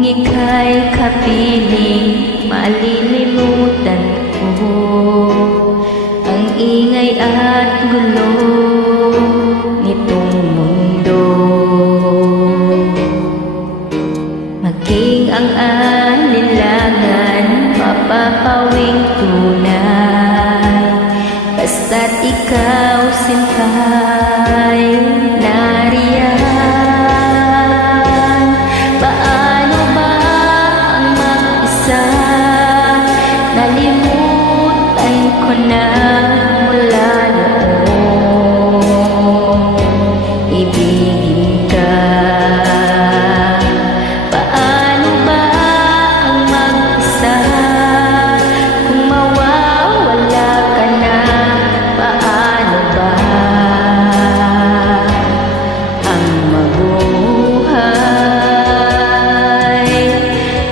ika'y kapiling, malilimutan ko ang ingay at gulo nitong mundo. Maging ang alinlangan, mapapawing tunay, basta't ikaw sintay nariyan. Paano ba ang mag-isa, nalimutan ko na mula noong ibigin ka. Paano ba ang mag-isa kung mawawala ka na? Paano ba ang mabuhay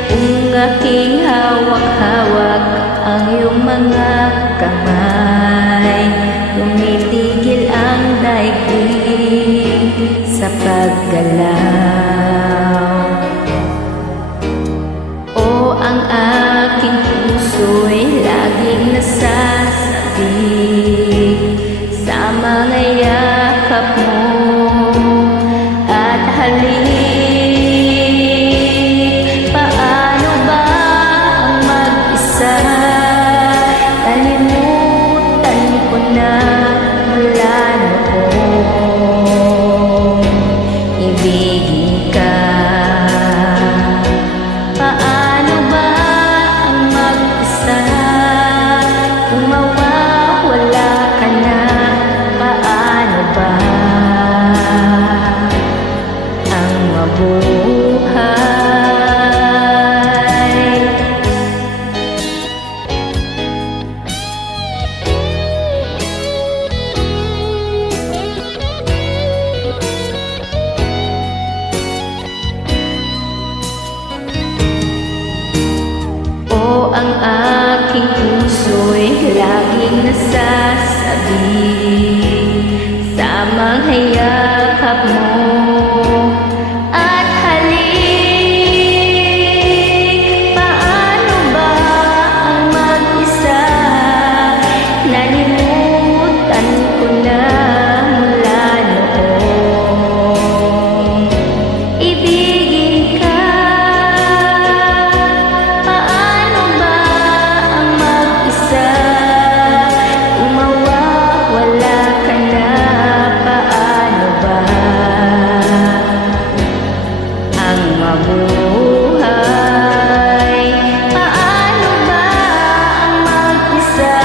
kung aking hawak-hawak ang iyong mga kamay? Tumitigil ang daigdig sa paggalaw. O ang aking puso'y laging nasasabi sa mga yakap mo at halik. Paano ba ang mag-isa, nalimutan ko na mula noong ibigin ka. Paano ba ang mag-isa kung mawawala ka na? Paano ba ang mabuhay? O ang aking puso'y laging nasasabi sa mga yakap mo at halik. Paano ba ang mag-isa, nalimutan ko na mula noong ibigin ka. Paano ba ang mag-isa kung mawawala ka na? Paano ba ang mabuhay? Paano ba ang mag-isa,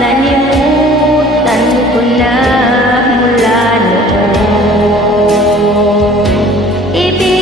nalimutan ko na mula noong ibigin